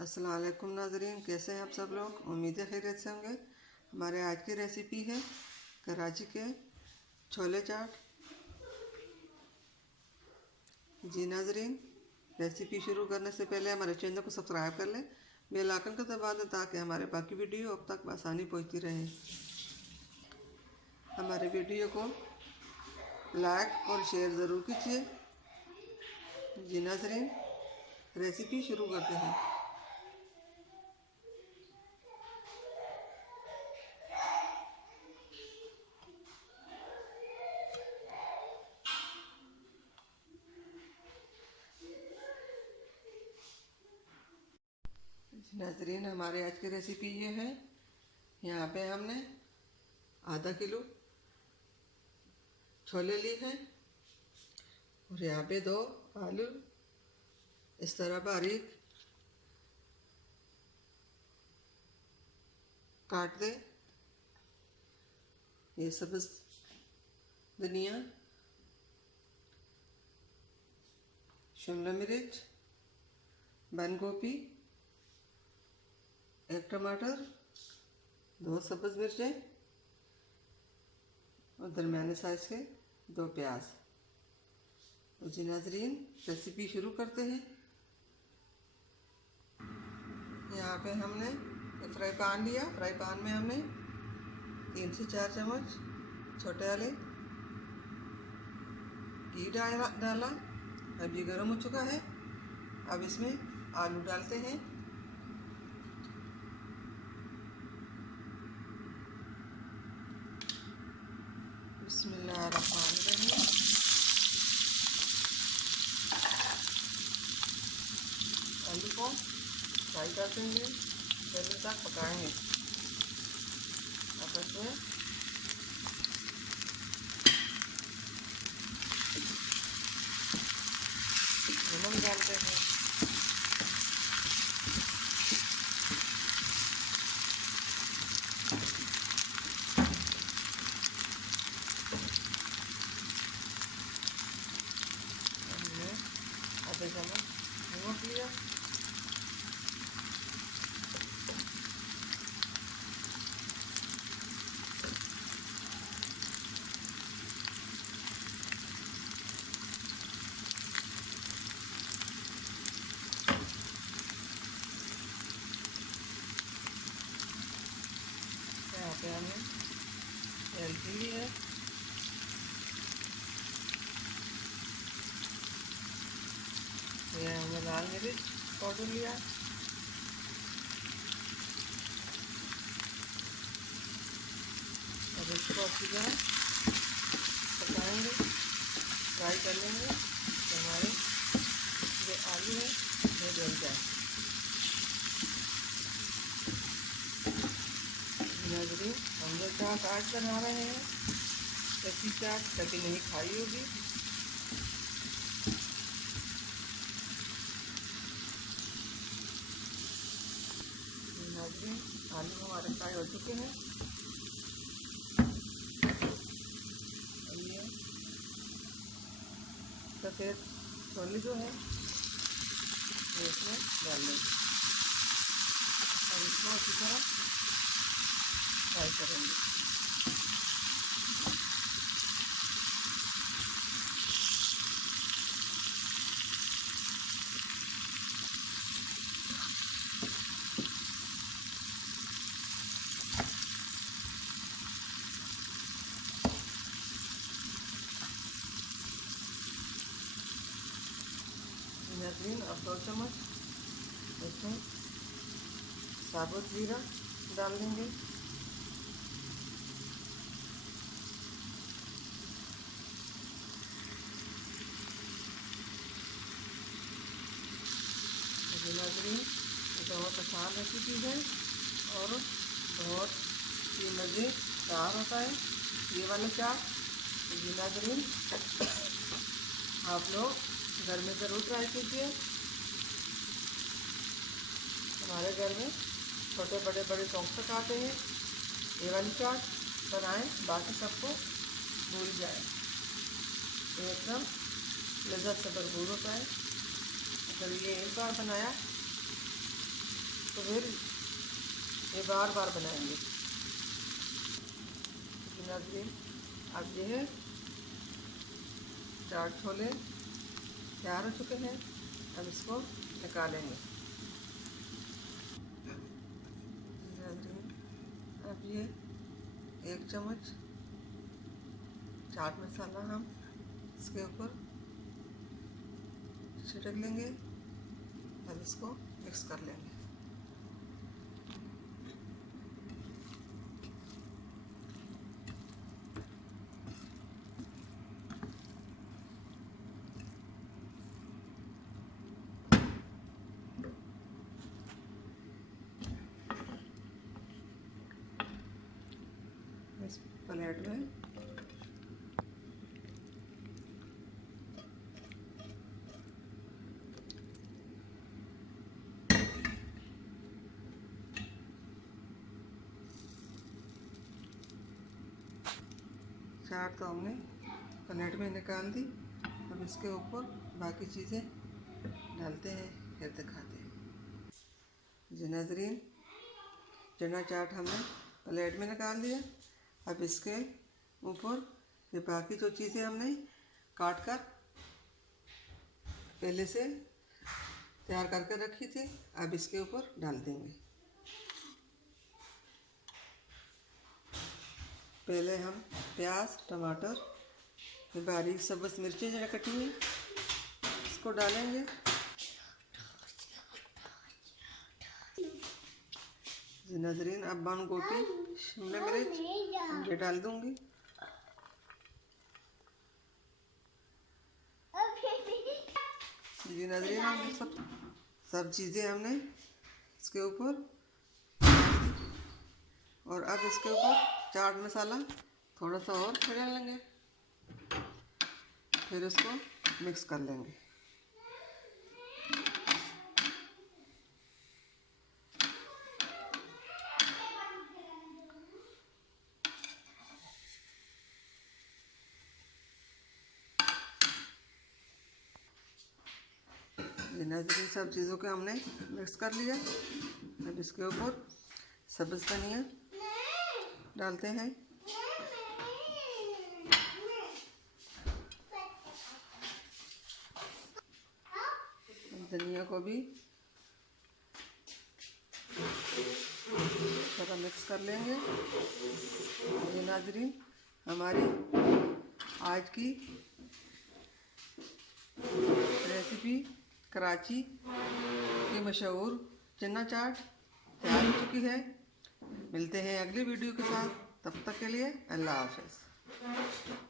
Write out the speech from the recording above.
अस्सलाम वालेकुम नाज़रीन, कैसे हैं आप सब लोग। उम्मीद है खैरियत से होंगे। हमारे आज की रेसिपी है कराची के छोले चाट। जी नाज़रीन, रेसिपी शुरू करने से पहले हमारे चैनल को सब्सक्राइब कर लें, बेल आइकन को दबा दें ताकि हमारे बाकी वीडियो अब तक आसानी पहुंचती रहे। हमारे वीडियो को लाइक और शेयर ज़रूर कीजिए। जी नाज़रीन, रेसिपी शुरू करते हैं। नाज़रीन, हमारे आज की रेसिपी ये है। यहाँ पे हमने आधा किलो छोले लिए हैं और यहाँ पे 2 आलू इस तरह बारीक काट दे। ये सब्ज़ धनिया, शिमला मिर्च, बंद गोभी, 1 टमाटर, 2 सब्ज़ मिर्चें और दरमियाने साइज़ के 2 प्याज। तो जी नाज़रीन, रेसिपी शुरू करते हैं। यहाँ पे हमने एक फ्राई पैन लिया। फ्राई पैन में हमने 3 से 4 चम्मच छोटे वाले घी डाला। अब ये गर्म हो चुका है। अब इसमें आलू डालते हैं। बिस्मिल्लाहिर्रहमानिर्रहीम। आलू को फ्राई कर देंगे, जल्दी तक पकाएंगे। अब इसमें नमक डालते हैं। हमने आधे चम्मच नमक लिया। यहाँ पे हमने हल्दी ली है। ये हमने लाल मिर्च पाउडर लिया। अब इसको अच्छी तरह पकाएंगे, फ्राई कर लेंगे तो हमारे जो आलू है वो जल जाए। नाज़रीन, हम जो चाट आज बना रहे हैं, ऐसी चाट कभी नहीं खाई होगी। नाज़रीन, आलू हमारे फ्राई हो चुके हैं। ये सफ़ेद छोले जो है ये इसमें डाल लेंगे और इसको अच्छी तरह फ्राई करेंगे। नाज़रीन, अब 2 चम्मच इसमें साबुत जीरा डाल देंगे। नाज़रीन, ये बहुत आसान रेसिपी है और बहुत ही मज़ेदार होता है ये वाला चाट। जी नाज़रीन, आप लोग घर में ज़रूर ट्राई कीजिए। हमारे घर में छोटे बड़े बड़े शौक से खाते हैं। ये वाली चाट बनाएं, बाकी सबको भूल जाए। एकदम लज़्ज़त से भरपूर होता है। अगर ये एक बार बनाया तो फिर ये बार बार बनाएंगे। नाज़रीन, अब ये है चाट छोले तैयार हो चुके हैं। अब इसको निकालेंगे। नाज़रीन, अब ये 1 चम्मच चाट मसाला हम इसके ऊपर छिड़क लेंगे। अब इसको मिक्स कर लेंगे। इस प्लेट में चाट तो हमने प्लेट में निकाल दी। अब इसके ऊपर बाकी चीज़ें डालते हैं, फिर दिखाते हैं। जी नाज़रीन, चना चाट हमने प्लेट में निकाल दिया। अब इसके ऊपर ये बाकी जो चीज़ें हमने काट कर पहले से तैयार करके रखी थी, अब इसके ऊपर डाल देंगे। पहले हम प्याज, टमाटर, बारीक सब्ज़ मिर्ची जरा कटी हुई इसको डालेंगे। जी नाज़रीन, अब बंद गोभी, शिमला मिर्च ये डाल दूंगी। जी नाज़रीन, हम सब चीज़ें हमने इसके ऊपर, और अब इसके ऊपर चाट मसाला थोड़ा सा और छिड़क लेंगे। फिर इसको मिक्स कर लेंगे। ये नाज़रीन, सब चीज़ों को हमने मिक्स कर लिया। अब इसके ऊपर सब्ज़ धनिया डालते हैं। धनिया को भी थोड़ा मिक्स कर लेंगे। ये नाज़रीन, हमारी आज की रेसिपी कराची की मशहूर चना चाट तैयार हो चुकी है। मिलते हैं अगली वीडियो के साथ, तब तक के लिए अल्लाह हाफ़िज़।